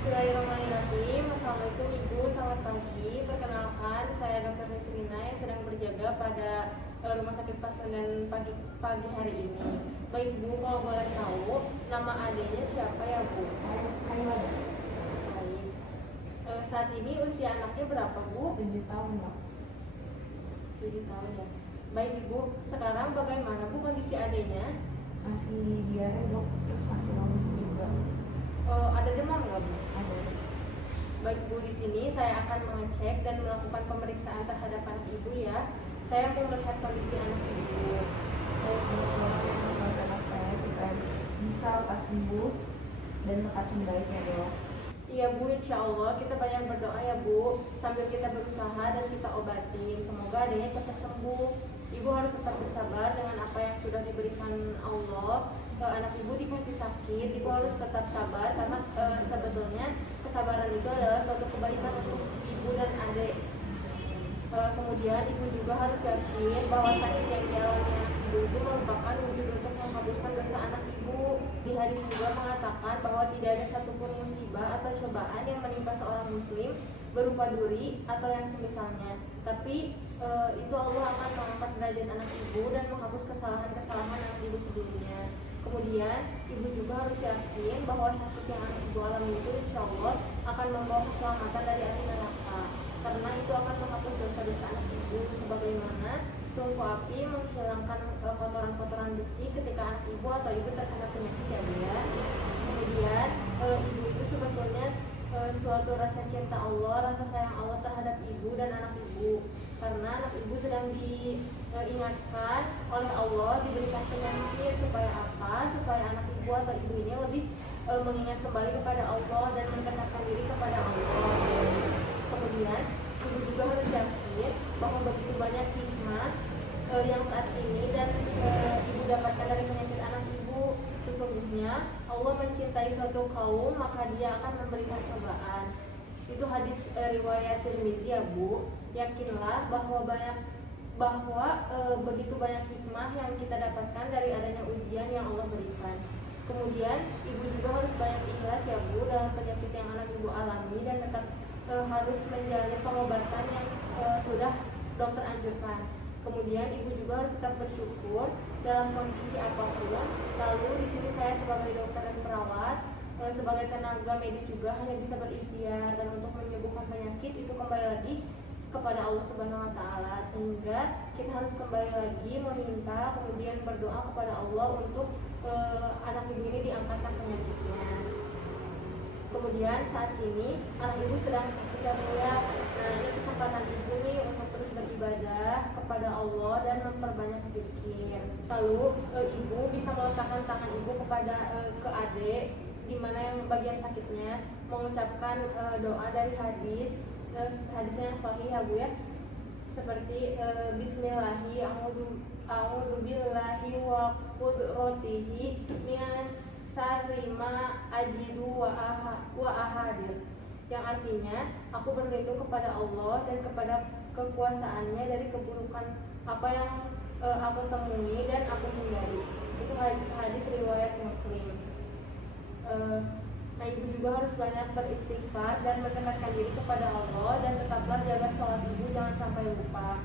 Bismillahirrahmanirrahim. Assalamualaikum Ibu, selamat pagi. Perkenalkan, saya Dr. Nesrina yang sedang berjaga pada Rumah Sakit Pasundan pagi hari ini. Baik Bu, kalau boleh tahu, nama adiknya siapa ya Bu? Baik. Saat ini usia anaknya berapa Bu? 7 tahun Mbak. 7 tahun ya. Baik Ibu, sekarang bagaimana Bu kondisi adiknya? Masih diare dok, terus masih lemes juga. Ada demam nggak Bu? Ada. Baik Bu, di sini saya akan mengecek dan melakukan pemeriksaan terhadap anak Ibu ya. Saya mau melihat kondisi anak Ibu. Buat anak saya supaya bisa lekas sembuh dan lekas membaik ya dok. Iya Bu, insya Allah kita banyak berdoa ya Bu, sambil kita berusaha dan kita obatin. Semoga adanya cepat sembuh. Ibu harus tetap bersabar dengan apa yang sudah diberikan Allah. Anak Ibu dikasih sakit, Ibu harus tetap sabar karena sebetulnya kesabaran itu adalah suatu kebaikan untuk Ibu dan adik. Kemudian Ibu juga harus yakin bahwa sakit yang dialami anak Ibu itu merupakan wujud untuk menghapuskan dosa anak Ibu. Di hadis juga mengatakan bahwa tidak ada satupun musibah atau cobaan yang menimpa seorang muslim berupa duri atau yang semisalnya. Tapi itu Allah akan mengangkat derajat anak Ibu dan menghapus kesalahan-kesalahan anak Ibu sebelumnya. Kemudian Ibu juga harus yakin bahwa sakit yang anak Ibu alami itu insya Allah akan membawa keselamatan dari api neraka, karena itu akan menghapus dosa-dosa anak Ibu, sebagaimana tungku api menghilangkan kotoran-kotoran besi ketika anak Ibu atau Ibu terkena penyakit ya Bu ya. Kemudian Ibu itu sebetulnya suatu rasa cinta Allah, rasa sayang Allah terhadap Ibu dan anak Ibu, karena anak Ibu sedang diingatkan oleh Allah diberikan penyakit supaya apa? Supaya anak Ibu atau Ibu ini lebih mengingat kembali kepada Allah dan mendekatkan diri kepada Allah. Kemudian Ibu juga harus yakin bahwa begitu banyak hikmah yang saat ini dan Ibu dapatkan dari penyakit anak Ibu. Sesungguhnya Allah mencintai suatu kaum, maka Dia akan memberikan cobaan. Itu hadis riwayat Tirmizi ya Bu. Yakinlah bahwa begitu banyak hikmah yang kita dapatkan dari adanya ujian yang Allah berikan. Kemudian Ibu juga harus banyak ikhlas ya Bu dalam penyakit yang anak Ibu alami, dan tetap harus menjalani pengobatan yang sudah dokter anjurkan. Kemudian Ibu juga harus tetap bersyukur dalam kondisi apapun. Lalu di sini saya sebagai dokter dan perawat, sebagai tenaga medis juga hanya bisa berikhtiar, dan untuk menyembuhkan penyakit itu kembali lagi kepada Allah Subhanahu wa taala, sehingga kita harus kembali lagi meminta, kemudian berdoa kepada Allah untuk anak Ibu ini diangkatkan penyakitnya. Kemudian saat ini anak Ibu sedang sakit ya Bu ya. Nah, ini kesempatan Ibu nih untuk terus beribadah kepada Allah dan memperbanyak zikir. Lalu Ibu bisa meletakkan tangan Ibu kepada ke adik di mana yang bagian sakitnya, mengucapkan doa dari hadisnya yang sahih ya Bu ya. Seperti bismillahi a'udzu billahi wa qudratihi sarima ajidu wa ahadir, yang artinya aku berlindung kepada Allah dan kepada kekuasaannya dari keburukan apa yang aku temui dan aku hindari. Itu hadis riwayat Muslim. Nah, Ibu juga harus banyak beristighfar dan mendekatkan diri kepada Allah, dan tetaplah jaga sholat Ibu, jangan sampai lupa.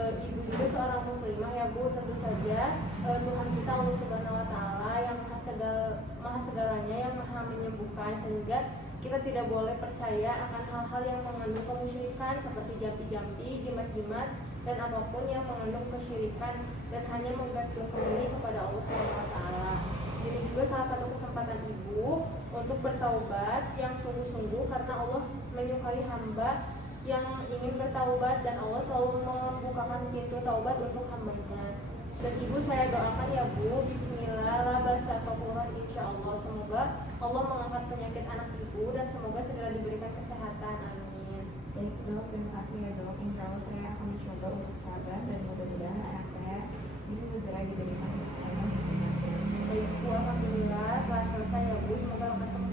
Ibu juga seorang muslimah ya Bu, tentu saja Tuhan kita Allah Subhanahu wa taala yang maha segalanya, yang maha menyembuhkan, sehingga kita tidak boleh percaya akan hal-hal yang mengandung kemusyrikan seperti jampi-jampi, jimat-jimat, dan apapun yang mengandung kesyirikan, dan hanya menggantungkan diri kepada Allah Subhanahu wa taala. Ini juga salah satu kesempatan Ibu untuk bertaubat yang sungguh-sungguh, karena Allah menyukai hamba yang ingin bertaubat, dan Allah selalu membukakan pintu taubat untuk hambanya. Dan Ibu saya doakan ya Bu, bismillah la basa taquran insyaallah, semoga Allah mengangkat penyakit anak Ibu dan semoga segera diberikan kesehatan, amin. Baik dok, terima kasih ya dok. Insya Allah saya akan mencoba untuk sabar dan mudah-mudahan anak saya bisa segera diberikan kesehatan. Baik Bu, alhamdulillah telah selesai ya Bu, semoga lekas sembuh.